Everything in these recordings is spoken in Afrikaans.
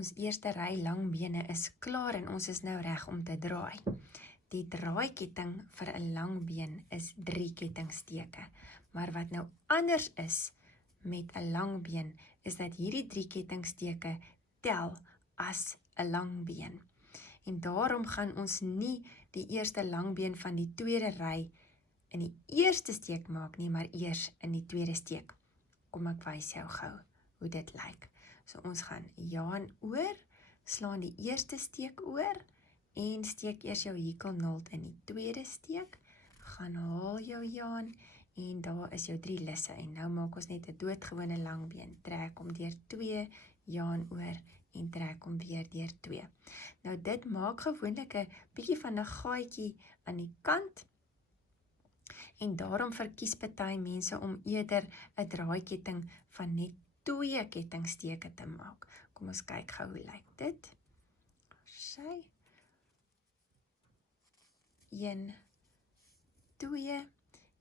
Ons eerste ry langbene is klaar en ons is nou reg om te draai. Die draaiketting vir 'n langbeen is 3 kettingsteke. Maar wat nou anders is met 'n langbeen, is dat hierdie 3 kettingsteke tel as 'n langbeen. En daarom gaan ons nie die eerste langbeen van die tweede ry in die eerste steek maak nie, maar eers in die tweede steek. Kom ek wys jou gou hoe dit lyk. So ons gaan jaan oor, slaan die eerste steek oor en steek eers jou hekelnaald in die tweede steek, gaan haal jou jaan en daar is jou 3 lisse en nou maak ons net 'n doodgewone langbeen, trek hom deur 2, jaan oor en trek hom weer deur 2. Nou dit maak gewoonlik 'n bietjie van 'n gaatjie aan die kant en daarom verkies party mense om eerder 'n draaiketting van net 2 kettingsteke te maak. Kom ons kyk gou hoe lyk dit. Sy 1, 2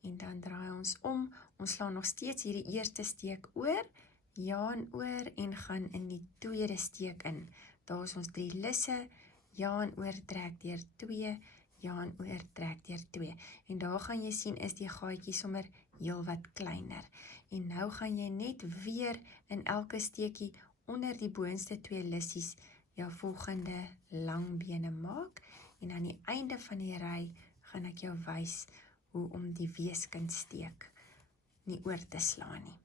en dan draai ons om. Ons slaan nog steeds hierdie eerste steek oor, jaan oor en gaan in die tweede steek in. Daar is ons 3 lisse, jaan oor trek deur 2, jaan oor trek deur 2. En daar gaan jy sien is die gaatjie sommer heel wat kleiner. En nou gaan jy net weer in elke steekie onder die boonste 2 lissies jou volgende langbene maak. En aan die einde van die ry gaan ek jou wys hoe om die weeskindsteek nie oor te slaan nie.